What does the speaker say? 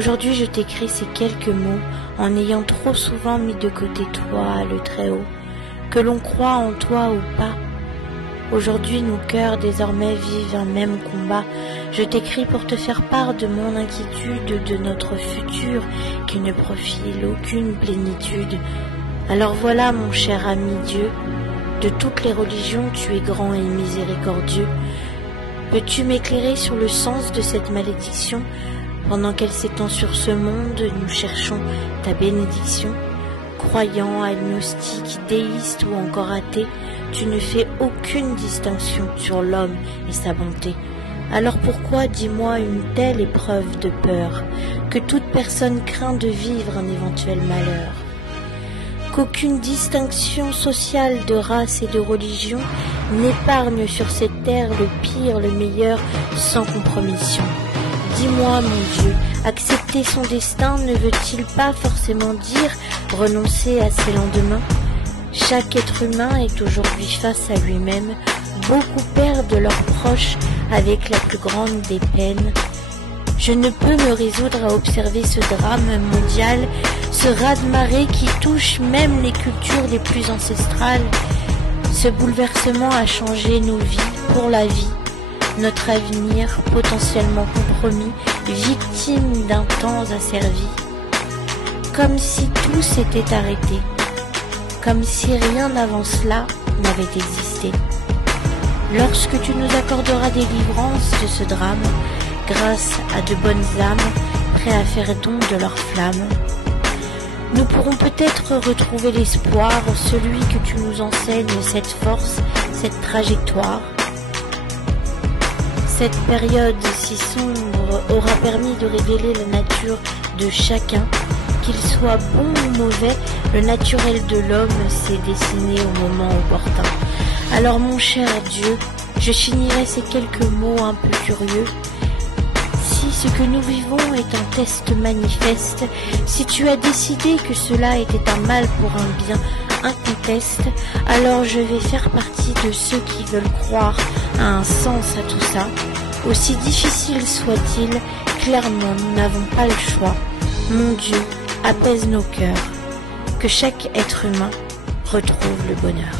Aujourd'hui je t'écris ces quelques mots en ayant trop souvent mis de côté toi, le Très-Haut, que l'on croit en toi ou pas. Aujourd'hui nos cœurs désormais vivent un même combat. Je t'écris pour te faire part de mon inquiétude de notre futur qui ne profile aucune plénitude. Alors voilà mon cher ami Dieu, de toutes les religions tu es grand et miséricordieux. Peux-tu m'éclairer sur le sens de cette malédiction? Pendant qu'elle s'étend sur ce monde, nous cherchons ta bénédiction. Croyant, agnostique, déiste ou encore athée, tu ne fais aucune distinction sur l'homme et sa bonté. Alors pourquoi, dis-moi, une telle épreuve de peur, que toute personne craint de vivre un éventuel malheur? Qu'aucune distinction sociale de race et de religion n'épargne sur cette terre le pire, le meilleur, sans compromission. Dis-moi, mon Dieu, accepter son destin ne veut-il pas forcément dire renoncer à ses lendemains? Chaque être humain est aujourd'hui face à lui-même. Beaucoup perdent leurs proches avec la plus grande des peines. Je ne peux me résoudre à observer ce drame mondial, ce raz-de-marée qui touche même les cultures les plus ancestrales. Ce bouleversement a changé nos vies pour la vie, notre avenir potentiellement compromis, victime d'un temps asservi. Comme si tout s'était arrêté, comme si rien avant cela n'avait existé. Lorsque tu nous accorderas délivrance de ce drame, grâce à de bonnes âmes, prêts à faire don de leur flamme, nous pourrons peut-être retrouver l'espoir, celui que tu nous enseignes, cette force, cette trajectoire. Cette période si sombre aura permis de révéler la nature de chacun. Qu'il soit bon ou mauvais, le naturel de l'homme s'est dessiné au moment opportun. Alors mon cher Dieu, je finirai ces quelques mots un peu curieux. Si ce que nous vivons est un test manifeste, si tu as décidé que cela était un mal pour un bien inconteste, alors je vais faire partie de ceux qui veulent croire à un sens à tout ça. Aussi difficile soit-il, clairement nous n'avons pas le choix. Mon Dieu, apaise nos cœurs, que chaque être humain retrouve le bonheur.